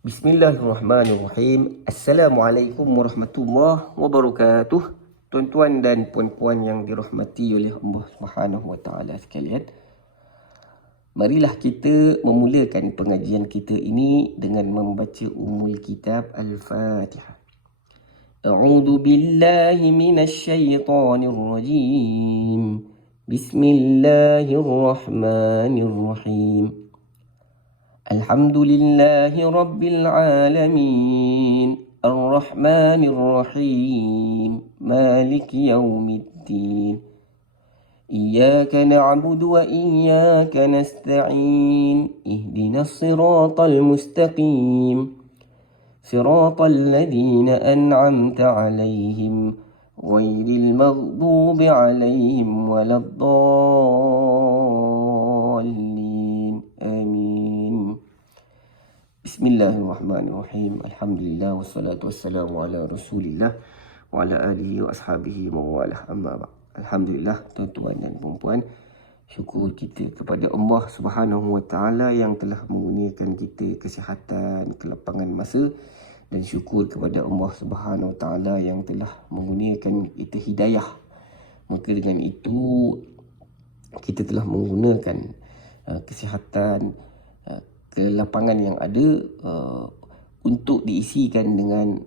Bismillahirrahmanirrahim. Assalamualaikum warahmatullahi wabarakatuh. Tuan-tuan dan puan-puan yang dirahmati oleh Allah Subhanahu wa taala sekalian. Marilah kita memulakan pengajian kita ini dengan membaca Ummul Kitab Al-Fatihah. A'udzu billahi minasy syaithanir rajim. Bismillahirrahmanirrahim. Alhamdulillahi Rabbil Alamin Ar-Rahmanir Rahim Maliki Yawmiddin Iyyaka na'budu wa iyyaka nasta'in Ihdinas siratal mustaqim Siratal ladzina an'amta 'alaihim Ghairil maghdubi 'alaihim waladdallin. Amin. Bismillahirrahmanirrahim. Alhamdulillah wassalatu wassalamu ala Rasulillah wa ala alihi wa ashabihi wa walah. Amma ba'd. Alhamdulillah tuan-tuan dan puan-puan, syukur kita kepada Allah Subhanahu wa taala yang telah mengurniakan kita kesihatan, kelapangan masa, dan syukur kepada Allah Subhanahu wa taala yang telah mengurniakan kita hidayah. Maka dengan itu kita telah menggunakan kesihatan, kelapangan yang ada untuk diisikan dengan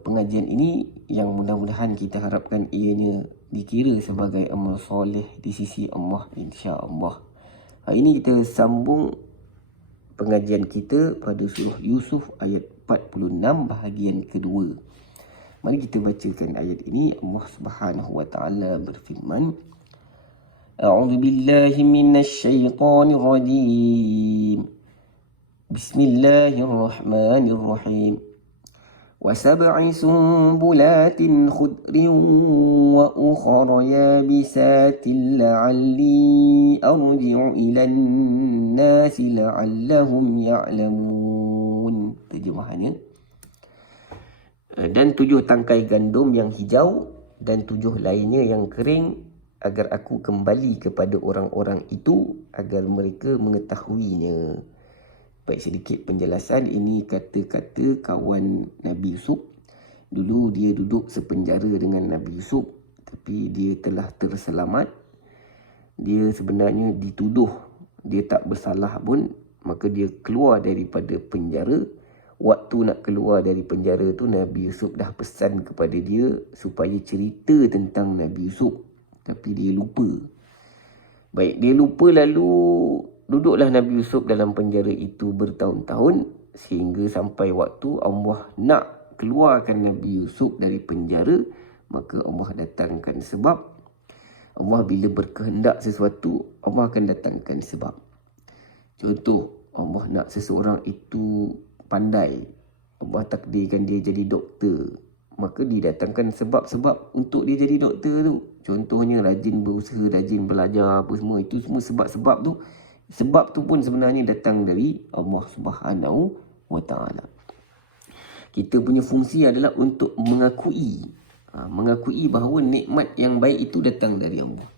pengajian ini yang mudah-mudahan kita harapkan ianya dikira sebagai amal soleh di sisi Allah, insya-Allah. Hari ini kita sambung pengajian kita pada surah Yusuf ayat 46 bahagian kedua. Mari kita bacakan ayat ini. Allah Subhanahu wa taala berfirman, A'udzu billahi minasy syaithanir rajim. Bismillahirrahmanirrahim. Wa sab'i sunbulatin khudrin wa ukhra yabisatin la'alli arji'u ilan nasi la'allahum ya'lamun. Terjemahannya, dan 7 tangkai gandum yang hijau dan 7 lainnya yang kering, agar aku kembali kepada orang-orang itu agar mereka mengetahuinya. Baik, sedikit penjelasan. Ini kata-kata kawan Nabi Yusuf. Dulu dia duduk sepenjara dengan Nabi Yusuf, tapi dia telah terselamat. Dia sebenarnya dituduh dia tak bersalah pun, maka dia keluar daripada penjara. Waktu nak keluar dari penjara tu, Nabi Yusuf dah pesan kepada dia supaya cerita tentang Nabi Yusuf. Tapi dia lupa. Baik, dia lupa, lalu duduklah Nabi Yusuf dalam penjara itu bertahun-tahun, sehingga sampai waktu Allah nak keluarkan Nabi Yusuf dari penjara, maka Allah datangkan sebab. Allah bila berkehendak sesuatu, Allah akan datangkan sebab. Contoh, Allah nak seseorang itu pandai, Allah takdirkan dia jadi doktor, maka didatangkan sebab-sebab untuk dia jadi doktor tu. Contohnya rajin berusaha, rajin belajar, apa semua. Itu semua sebab-sebab tu. Sebab tu pun sebenarnya datang dari Allah Subhanahu wa taala. Kita punya fungsi adalah untuk mengakui bahawa nikmat yang baik itu datang dari Allah.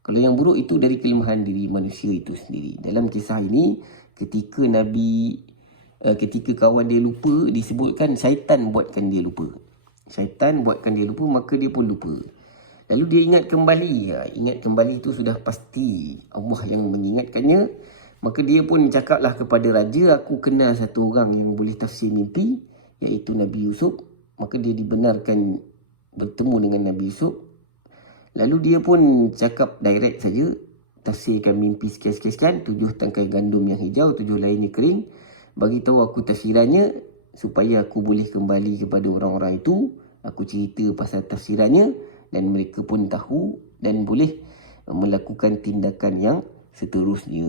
Kalau yang buruk itu dari kelemahan diri manusia itu sendiri. Dalam kisah ini, ketika kawan dia lupa, disebutkan syaitan buatkan dia lupa. Syaitan buatkan dia lupa, maka dia pun lupa. Lalu dia ingat kembali. Ingat kembali itu sudah pasti Allah yang mengingatkannya. Maka dia pun cakaplah kepada raja, aku kenal satu orang yang boleh tafsir mimpi, iaitu Nabi Yusuf. Maka dia dibenarkan bertemu dengan Nabi Yusuf. Lalu dia pun cakap direct saja, tafsirkan mimpi sekian-sekian, 7 tangkai gandum yang hijau, 7 lainnya kering. Bagi tahu aku tafsirannya supaya aku boleh kembali kepada orang-orang itu. Aku cerita pasal tafsirannya dan mereka pun tahu dan boleh melakukan tindakan yang seterusnya.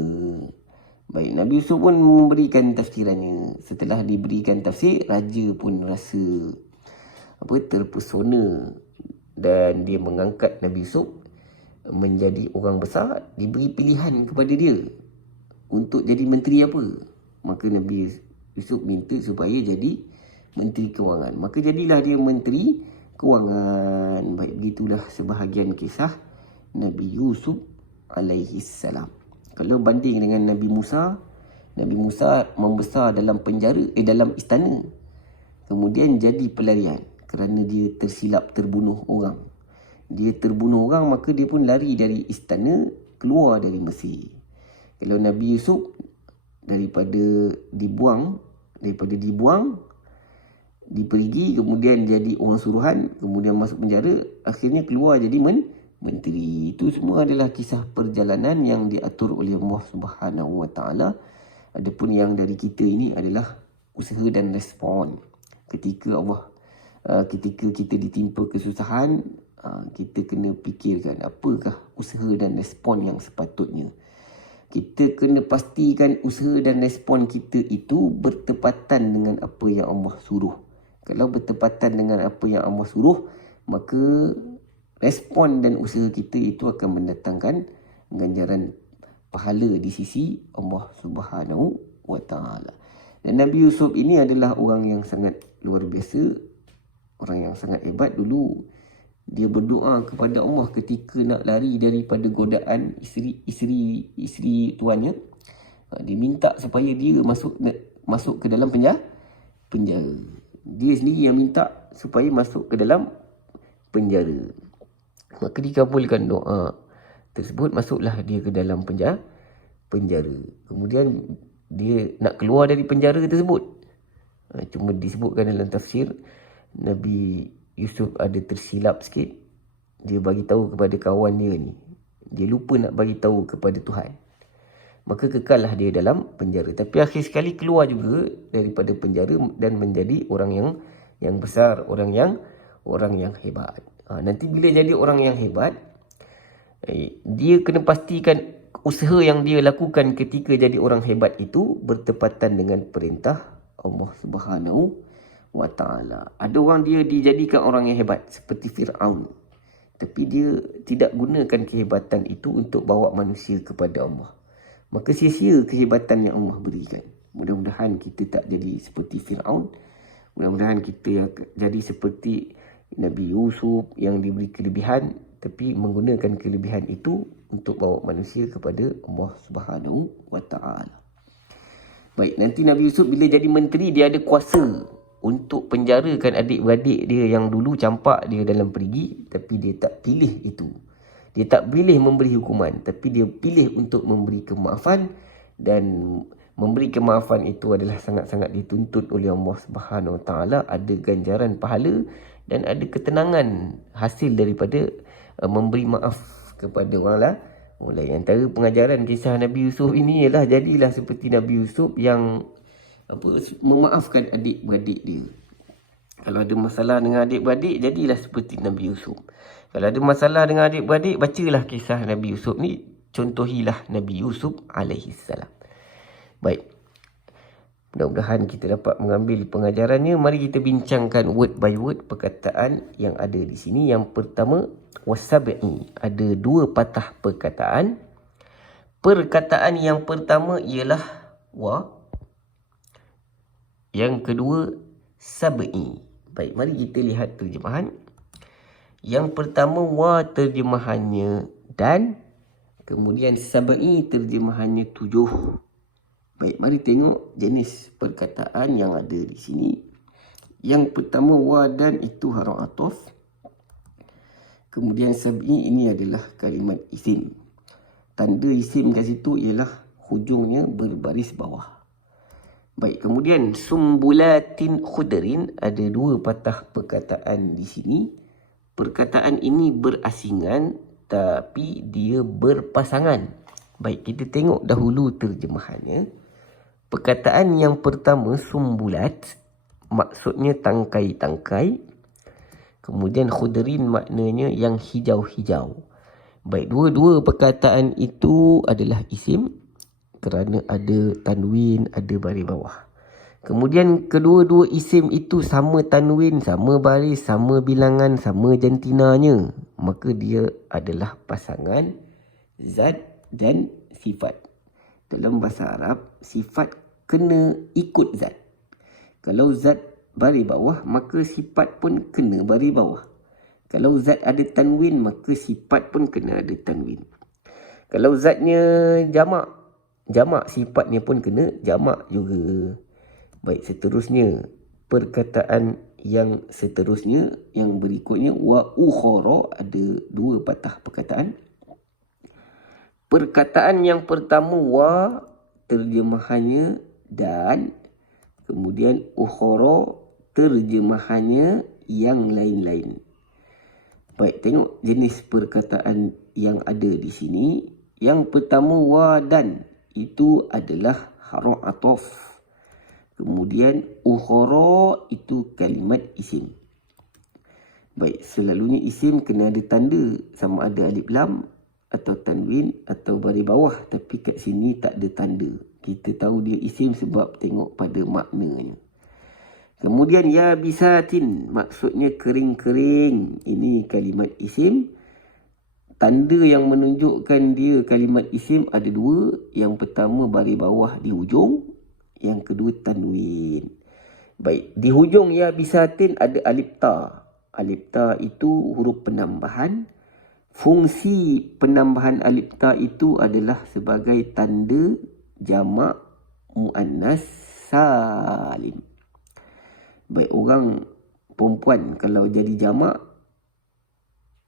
Baik, Nabi Yusuf pun memberikan tafsirannya. Setelah diberikan tafsir, raja pun rasa terpesona, dan dia mengangkat Nabi Yusuf menjadi orang besar. Diberi pilihan kepada dia untuk jadi menteri apa. Maka Nabi Yusuf minta supaya jadi menteri kewangan. Maka jadilah dia menteri kewangan. Baik, begitulah sebahagian kisah Nabi Yusuf alaihi salam. Kalau banding dengan Nabi Musa, Nabi Musa membesar dalam penjara, dalam istana. Kemudian jadi pelarian kerana dia tersilap terbunuh orang. Dia terbunuh orang, maka dia pun lari dari istana, keluar dari Mesir. Kalau Nabi Yusuf daripada dibuang, diperigi, kemudian jadi orang suruhan, kemudian masuk penjara, akhirnya keluar jadi menteri. Itu semua adalah kisah perjalanan yang diatur oleh Allah Subhanahu Wa Taala. Adapun yang dari kita ini adalah usaha dan respon. Ketika kita ditimpa kesusahan, kita kena fikirkan apakah usaha dan respon yang sepatutnya. Kita kena pastikan usaha dan respon kita itu bertepatan dengan apa yang Allah suruh. Kalau bertepatan dengan apa yang Allah suruh, maka respon dan usaha kita itu akan mendatangkan ganjaran pahala di sisi Allah Subhanahu Wa Taala. Dan Nabi Yusuf ini adalah orang yang sangat luar biasa, orang yang sangat hebat. Dulu dia berdoa kepada Allah ketika nak lari daripada godaan isteri tuannya. Dia minta supaya dia masuk ke dalam penjara. Dia sendiri yang minta supaya masuk ke dalam penjara. Maka dikabulkan doa tersebut, masuklah dia ke dalam penjara. Kemudian dia nak keluar dari penjara tersebut. Cuma disebutkan dalam tafsir, Nabi Yusuf ada tersilap sikit. Dia bagi tahu kepada kawan dia ni. Dia lupa nak bagi tahu kepada Tuhan. Maka kekallah dia dalam penjara. Tapi akhir sekali keluar juga daripada penjara dan menjadi orang yang besar, orang yang hebat. Nanti bila jadi orang yang hebat, dia kena pastikan usaha yang dia lakukan ketika jadi orang hebat itu bertepatan dengan perintah Allah Subhanahu Wa Taala. Ada orang dia dijadikan orang yang hebat seperti Fir'aun, tapi dia tidak gunakan kehebatan itu untuk bawa manusia kepada Allah. Maka sia-sia kehebatan yang Allah berikan. Mudah-mudahan kita tak jadi seperti Fir'aun. Mudah-mudahan kita jadi seperti Nabi Yusuf yang diberi kelebihan, tapi menggunakan kelebihan itu untuk bawa manusia kepada Allah Subhanahu Wa Taala. Baik, nanti Nabi Yusuf bila jadi menteri, dia ada kuasa untuk penjarakan adik-beradik dia yang dulu campak dia dalam perigi, tapi dia tak pilih itu. Dia tak pilih memberi hukuman, tapi dia pilih untuk memberi kemaafan. Dan memberi kemaafan itu adalah sangat-sangat dituntut oleh Allah Subhanahu Wa Taala. Ada ganjaran pahala dan ada ketenangan hasil daripada memberi maaf kepada orang lain. Antara pengajaran kisah Nabi Yusuf ini ialah jadilah seperti Nabi Yusuf yang memaafkan adik-beradik dia. Kalau ada masalah dengan adik-beradik, jadilah seperti Nabi Yusuf. Kalau ada masalah dengan adik-beradik, bacalah kisah Nabi Yusuf ni, contohilah Nabi Yusuf alaihissalam. Baik, mudah-mudahan kita dapat mengambil pengajarannya. Mari kita bincangkan word by word perkataan yang ada di sini. Yang pertama, wasabi'i. Ada dua patah perkataan. Perkataan yang pertama ialah wa. Yang kedua, sab'i. Baik, mari kita lihat terjemahan. Yang pertama, wa terjemahannya dan. Kemudian sab'i terjemahannya 7. Baik, mari tengok jenis perkataan yang ada di sini. Yang pertama, wa dan itu harf ataf. Kemudian sab'i ini adalah kalimat isim. Tanda isim kat situ ialah hujungnya berbaris bawah. Baik, kemudian sumbulatin khudrin. Ada dua patah perkataan di sini. Perkataan ini berasingan tapi dia berpasangan. Baik, kita tengok dahulu terjemahannya. Perkataan yang pertama, sumbulat, maksudnya tangkai-tangkai. Kemudian khudrin maknanya yang hijau-hijau. Baik, dua-dua perkataan itu adalah isim kerana ada tanwin, ada baris bawah. Kemudian kedua-dua isim itu sama tanwin, sama baris, sama bilangan, sama jantinanya. Maka dia adalah pasangan zat dan sifat. Dalam bahasa Arab, sifat kena ikut zat. Kalau zat baris bawah, maka sifat pun kena baris bawah. Kalau zat ada tanwin, maka sifat pun kena ada tanwin. Kalau zatnya jamak, jamak sifatnya pun kena jamak juga. Baik, seterusnya perkataan yang seterusnya yang berikutnya wa ukhara, ada dua patah perkataan. Perkataan yang pertama wa terjemahannya dan, kemudian ukhara terjemahannya yang lain-lain. Baik, tengok jenis perkataan yang ada di sini. Yang pertama wa dan, itu adalah harf ataf. Kemudian ukhara itu kalimat isim. Baik, selalunya isim kena ada tanda, sama ada alif lam atau tanwin atau baris bawah, tapi kat sini tak ada tanda. Kita tahu dia isim sebab tengok pada maknanya. Kemudian ya bisatin, maksudnya kering-kering. Ini kalimat isim. Tanda yang menunjukkan dia kalimat isim ada dua. Yang pertama baris bawah di hujung, yang kedua tanwin. Baik, di hujung ya bisatin ada alif ta. Alif ta itu huruf penambahan. Fungsi penambahan alif ta itu adalah sebagai tanda jamak muannas salim. Baik, orang perempuan kalau jadi jamak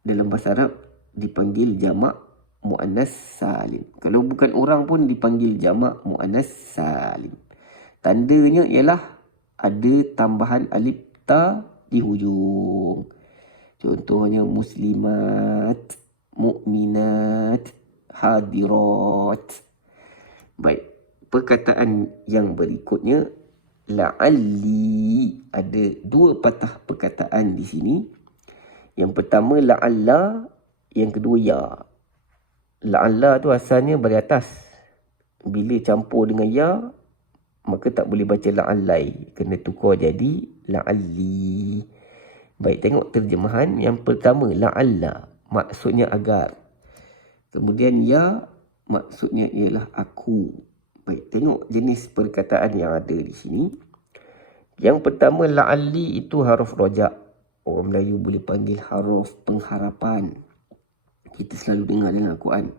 dalam bahasa Arab dipanggil jamak muannas salim. Kalau bukan orang pun dipanggil jamak muannas salim. Tandanya ialah ada tambahan alif ta di hujung. Contohnya muslimat, mukminat, hadirat. Baik, perkataan yang berikutnya la'alli, ada dua patah perkataan di sini. Yang pertama la'alla, yang kedua ya. La'alla tu asalnya baris atas. Bila campur dengan ya, maka tak boleh baca la'allai, kena tukar jadi la'alli. Baik, tengok terjemahan. Yang pertama la'alla, maksudnya agar. Kemudian ya, maksudnya ialah aku. Baik, tengok jenis perkataan yang ada di sini. Yang pertama la'alli itu haruf rojak. Orang Melayu boleh panggil haruf pengharapan. Kita selalu dengar dalam Al-Quran.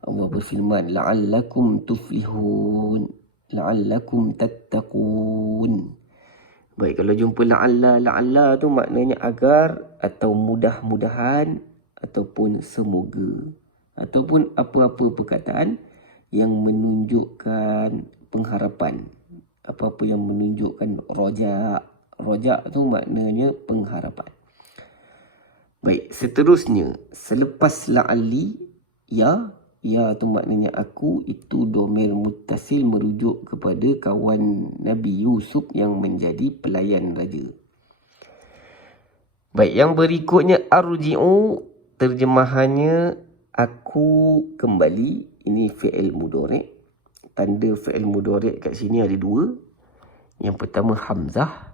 Allah berfirman, la'allakum tuflihun, la'allakum tattaqun. Baik, kalau jumpa la'alla tu maknanya agar atau mudah-mudahan ataupun semoga. Ataupun apa-apa perkataan yang menunjukkan pengharapan. Apa-apa yang menunjukkan rojak. Rojak tu maknanya pengharapan. Baik, seterusnya selepas la'alli ya. Ya tu maknanya aku, itu domir muttasil merujuk kepada kawan Nabi Yusuf yang menjadi pelayan raja. Baik, yang berikutnya arji'u, terjemahannya aku kembali. Ini fi'il mudhari'. Tanda fi'il mudhari' kat sini ada dua. Yang pertama hamzah,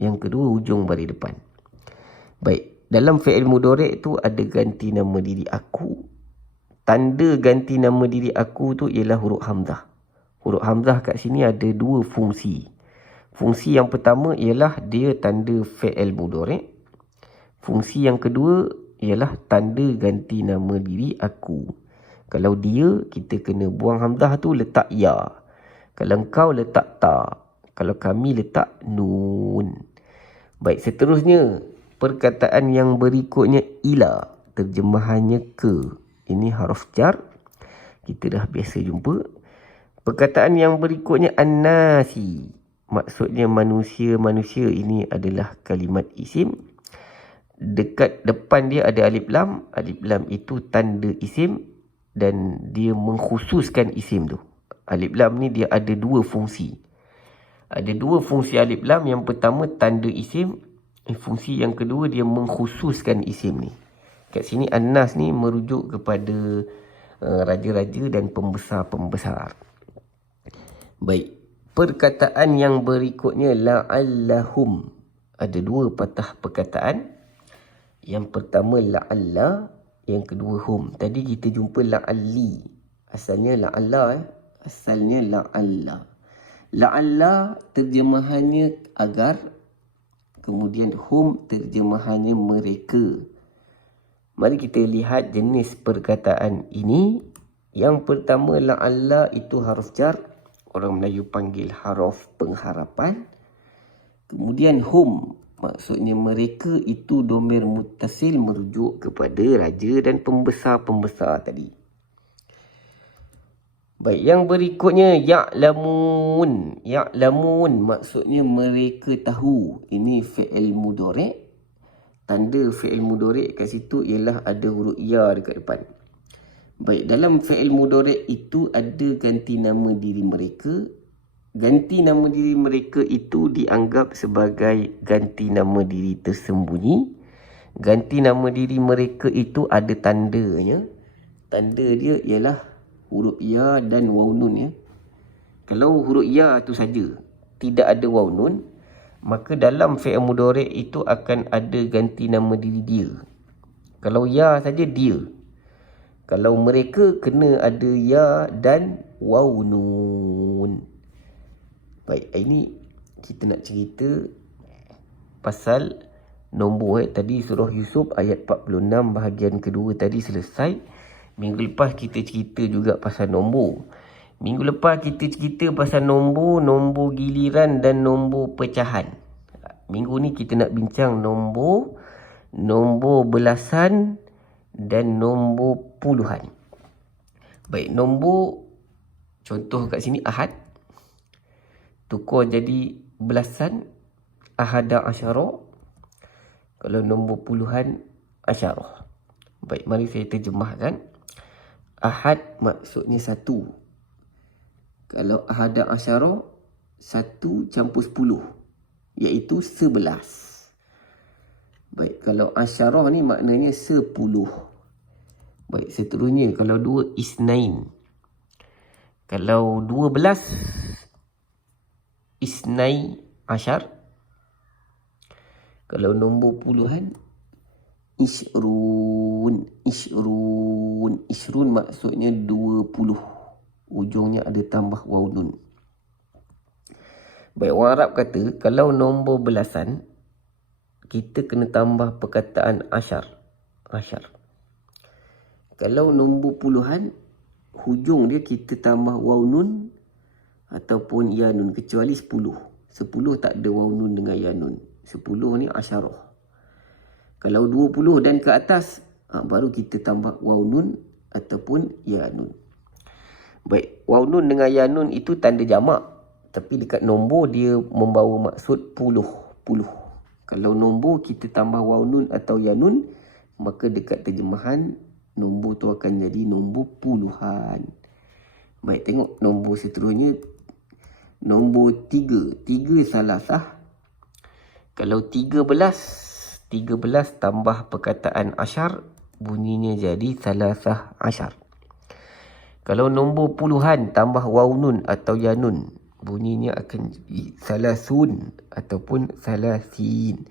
yang kedua hujung baris depan. Baik, dalam fi'il mudhari' tu ada ganti nama diri aku. Tanda ganti nama diri aku tu ialah huruf hamzah. Huruf hamzah kat sini ada dua fungsi. Fungsi yang pertama ialah dia tanda fi'il mudhari'. Fungsi yang kedua ialah tanda ganti nama diri aku. Kalau dia, kita kena buang hamzah tu, letak ya. Kalau kau letak ta. Kalau kami letak nun. Baik, seterusnya perkataan yang berikutnya ila, terjemahannya ke. Ini haruf jar. Kita dah biasa jumpa. Perkataan yang berikutnya an-nasi. Maksudnya manusia-manusia. Ini adalah kalimat isim. Dekat depan dia ada alif lam. Alif lam itu tanda isim. Dan dia mengkhususkan isim tu. Alif lam ni dia ada dua fungsi. Ada dua fungsi alif lam. Yang pertama tanda isim. Fungsi yang kedua dia mengkhususkan isim ni. Kat sini An-Nas ni merujuk kepada raja-raja dan pembesar-pembesar. Baik, perkataan yang berikutnya la'allahum. Ada dua patah perkataan. Yang pertama la'alla, yang kedua hum. Tadi kita jumpa la'alli. Asalnya la'alla. Asalnya la'alla. La'alla terjemahannya agar. Kemudian hum terjemahannya mereka. Mari kita lihat jenis perkataan ini Yang pertama la'alla itu haruf jar. Orang Melayu panggil haruf pengharapan. Kemudian hum, maksudnya mereka itu domir muttasil merujuk kepada raja dan pembesar-pembesar tadi. Baik, yang berikutnya ya'lamun. Ya'lamun maksudnya mereka tahu. Ini fi'il mudhari'. Tanda fi'il mudhari' kat situ ialah ada huruf ya dekat depan. Baik, dalam fi'il mudhari' itu ada ganti nama diri mereka. Ganti nama diri mereka itu dianggap sebagai ganti nama diri tersembunyi. Ganti nama diri mereka itu ada tandanya. Tanda dia ialah huruf ya dan waw nun ya. Kalau huruf ya tu saja, tidak ada waw nun, maka dalam fi'il mudhari' itu akan ada ganti nama diri dia. Kalau ya saja dia. Kalau mereka kena ada ya dan waw nun. Baik, ini kita nak cerita pasal nombor tadi surah Yusuf ayat 46 bahagian kedua tadi selesai. Minggu lepas kita cerita juga pasal nombor. Minggu lepas kita cerita pasal nombor giliran dan nombor pecahan. Minggu ni kita nak bincang nombor belasan dan nombor puluhan. Baik, nombor contoh kat sini ahad. Tukar jadi belasan, ahada asyara. Kalau nombor puluhan, asyarah. Baik, mari saya terjemahkan. Ahad maksudnya satu. Kalau ahada asyara, 1 campur 10, iaitu 11. Baik, kalau asyarah ni maknanya 10. Baik, seterusnya kalau 2 isnain. Kalau 12, isnai asyar. Kalau nombor puluhan, ishrun. Ishrun maksudnya 20. Ujungnya ada tambah waw nun. Baik, orang Arab kata kalau nombor belasan, kita kena tambah perkataan asyar. Kalau nombor puluhan, hujung dia kita tambah waw nun ataupun ya nun, kecuali 10. 10 tak ada waw nun dengan ya nun. 10 ni asyarah. Kalau 20 dan ke atas, baru kita tambah waw nun ataupun ya nun. Baik, waw nun dengan ya nun itu tanda jamak. Tapi dekat nombor dia membawa maksud puluh. Kalau nombor kita tambah waw nun atau ya nun, maka dekat terjemahan nombor tu akan jadi nombor puluhan. Baik, tengok nombor seterusnya. Nombor 3. 3 salasah. Kalau 13 tambah perkataan asyar, bunyinya jadi salasah asyar. Kalau nombor puluhan tambah waw nun atau ya nun, bunyinya akan jadi salasun ataupun salasin.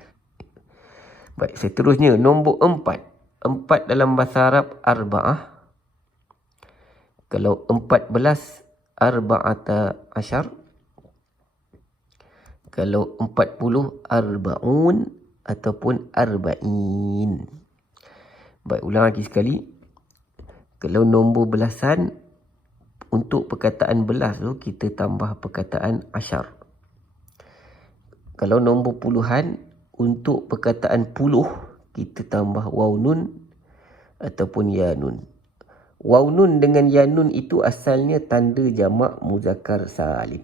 Baik, seterusnya nombor 4. 4 dalam bahasa Arab arba'ah. Kalau 14, arba'ata asyar. Kalau 40, arba'un ataupun arba'in. Baik, ulang lagi sekali. Kalau nombor belasan, untuk perkataan belas tu kita tambah perkataan asyar. Kalau nombor puluhan, untuk perkataan puluh kita tambah waw nun ataupun ya nun. Waw nun dengan ya nun itu asalnya tanda jamak muzakkar salim.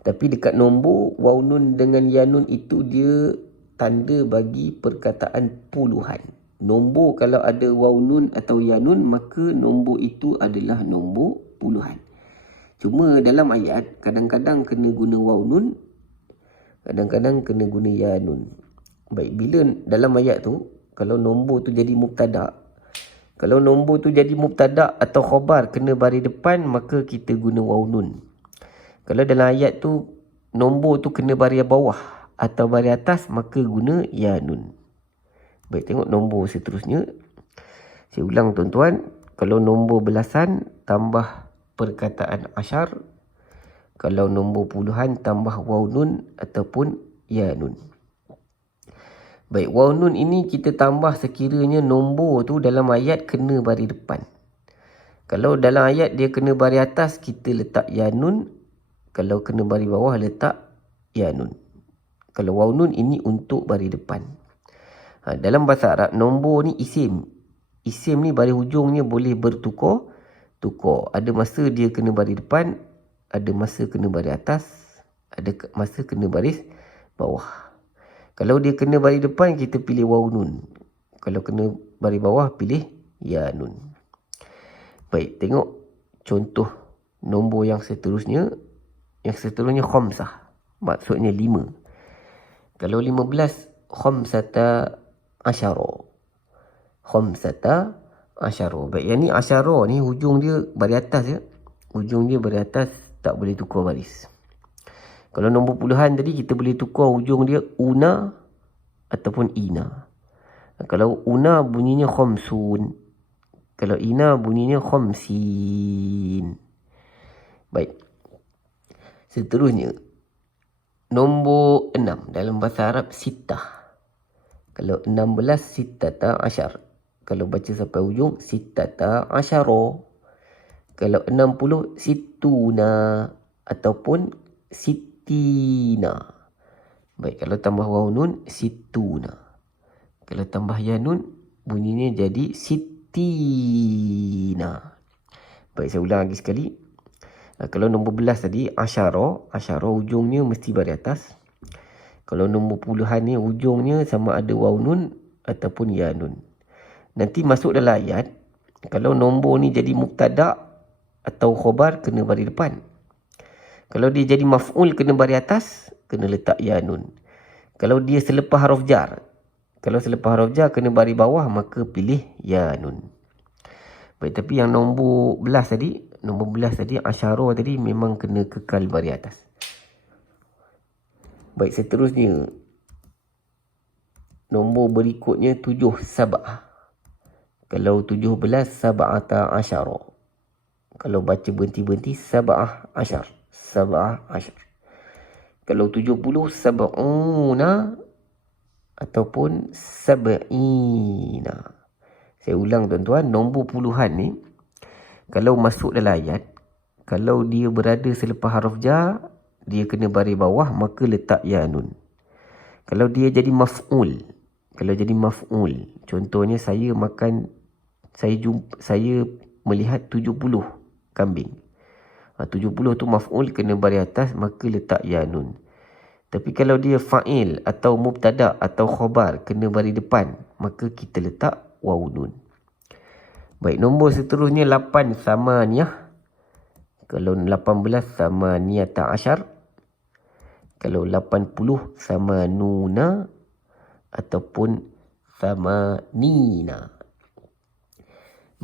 Tapi dekat nombor, waw nun dengan ya nun itu dia tanda bagi perkataan puluhan. Nombor kalau ada waw nun atau ya nun, maka nombor itu adalah nombor puluhan. Cuma dalam ayat, kadang-kadang kena guna waw nun, kadang-kadang kena guna ya nun. Baik, bila dalam ayat tu, kalau nombor tu jadi mubtada', kalau nombor tu jadi mubtada' atau khabar kena baris depan, maka kita guna waw nun. Kalau dalam ayat tu nombor tu kena baris bawah atau baris atas, maka guna ya nun. Baik, tengok nombor seterusnya. Saya ulang tuan-tuan. Kalau nombor belasan tambah perkataan asyar. Kalau nombor puluhan tambah waw nun ataupun ya nun. Baik, waw nun ini kita tambah sekiranya nombor tu dalam ayat kena baris depan. Kalau dalam ayat dia kena baris atas, kita letak ya nun. Kalau kena baris bawah, letak ya nun. Kalau waw nun ini untuk baris depan. Dalam bahasa Arab, nombor ni isim. Isim ni baris hujungnya boleh bertukar. Ada masa dia kena baris depan, ada masa kena baris atas, ada masa kena baris bawah. Kalau dia kena baris depan, kita pilih waw nun. Kalau kena baris bawah, pilih ya nun. Baik, tengok contoh nombor yang seterusnya. Yang seterusnya khamsah. Maksudnya 5. Kalau 15, khamsata asyara. Khamsata asyara. Baik, yang ni asyara ni hujung dia baris atas je. Hujung dia baris atas, tak boleh tukar baris. Kalau nombor puluhan tadi, kita boleh tukar hujung dia una ataupun ina. Kalau una bunyinya khamsun. Kalau ina bunyinya khamsin. Baik. Seterusnya, nombor 6 dalam bahasa Arab sittah. Kalau 16, sittata asyar. Kalau baca sampai hujung, sittata asyara. Kalau 60, sittuna ataupun sittina. Baik, kalau tambah waw nun, sittuna. Kalau tambah ya nun, bunyinya jadi sittina. Baik, saya ulang lagi sekali. Kalau nombor belas tadi, asyara. Asyara hujungnya mesti baris atas. Kalau nombor puluhan ni, hujungnya sama ada waw nun ataupun ya nun. Nanti masuk dalam ayat, kalau nombor ni jadi mubtada atau khobar, kena baris depan. Kalau dia jadi maf'ul, kena baris atas, kena letak ya nun. Kalau dia selepas huruf jar, kena baris bawah, maka pilih ya nun. Baik, tapi yang nombor 11 tadi, asyara tadi memang kena kekal baris atas. Baik, seterusnya. Nombor berikutnya 7, sab'ah. Kalau 17, sab'ata asyara. Kalau baca berhenti-berhenti, sab'ah asyar. Sab'ah asyar. Kalau 70, sab'una ataupun sab'ina. Saya ulang tuan-tuan, nombor puluhan ni, kalau masuk dalam ayat, kalau dia berada selepas huruf jar, dia kena baris bawah, maka letak ya nun. Kalau dia jadi maf'ul, contohnya saya melihat 70 kambing. 70 tu maf'ul, kena baris atas, maka letak ya nun. Tapi kalau dia fa'il atau mubtada atau khobar, kena baris depan, maka kita letak waw nun. Baik, nombor seterusnya 8, samaniyah. Kalau 18, samaniyata asyar. Kalau 80, samanuna ataupun samanina.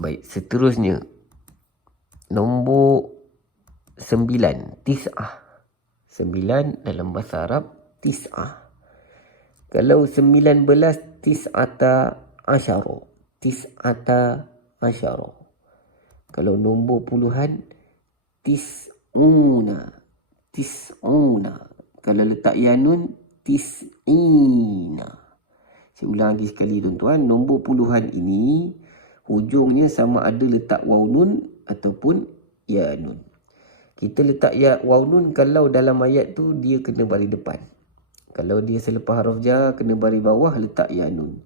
Baik, seterusnya nombor 9, tis'ah. 9 dalam bahasa Arab, tis'ah. Kalau 19, tis'ata asyara. Tis'ata asyara. Kalau nombor puluhan, tis'una. Tis'una. Kalau letak ya nun, tis'ina. Saya ulang lagi sekali tuan-tuan, nombor puluhan ini hujungnya sama ada letak waw nun ataupun ya nun. Kita letak ya waw nun kalau dalam ayat tu dia kena baris depan. Kalau dia selepas huruf jar, kena baris bawah, letak ya nun.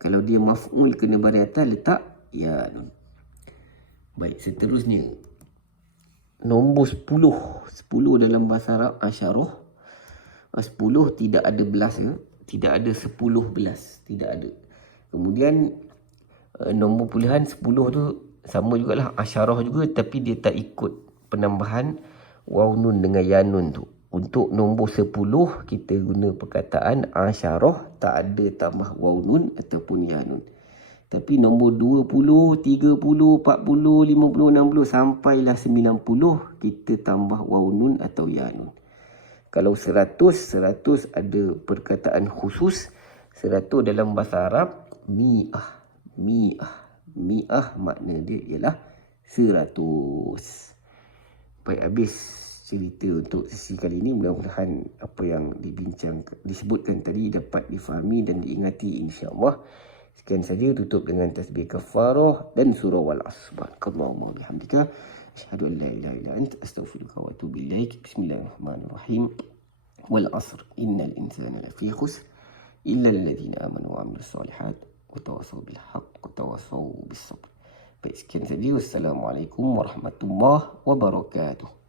Kalau dia maf'ul, kena baris atas, letak ya nun. Baik, seterusnya. Nombor 10. 10 dalam bahasa Arab, asyarah. 10 tidak ada belas ya. Tidak ada 10 belas. Tidak ada. Kemudian nombor puluhan 10 tu sama jugalah asyarah juga, tapi dia tak ikut penambahan waw nun dengan ya nun tu. Untuk nombor 10 kita guna perkataan asyarah, tak ada tambah waw nun ataupun ya nun. Tapi nombor 20, 30, 40, 50, 60 sampailah 90 kita tambah waw nun atau ya nun. Kalau 100 ada perkataan khusus. 100 dalam bahasa Arab mi'ah. Mi'ah makna dia ialah 100. Baik, habis cerita untuk sesi kali ini. Mudah-mudahan apa yang disebutkan tadi dapat difahami dan diingati insya-Allah. Sekian saja, tutup dengan tasbih kafarah dan surah wal asr. Subhanakallahumma wa bihamdika asyhadu an la ilaha illa anta astaghfiruka wa atubu ilaik. Bismillahirrahmanirrahim. Wal asr innal insana lafi khusr illa alladhina amanu wa amilus solihat wa tawassaw bil haqq wa tawassaw bis sabr. Baik, sekian saja. Wassalamualaikum warahmatullahi wabarakatuh.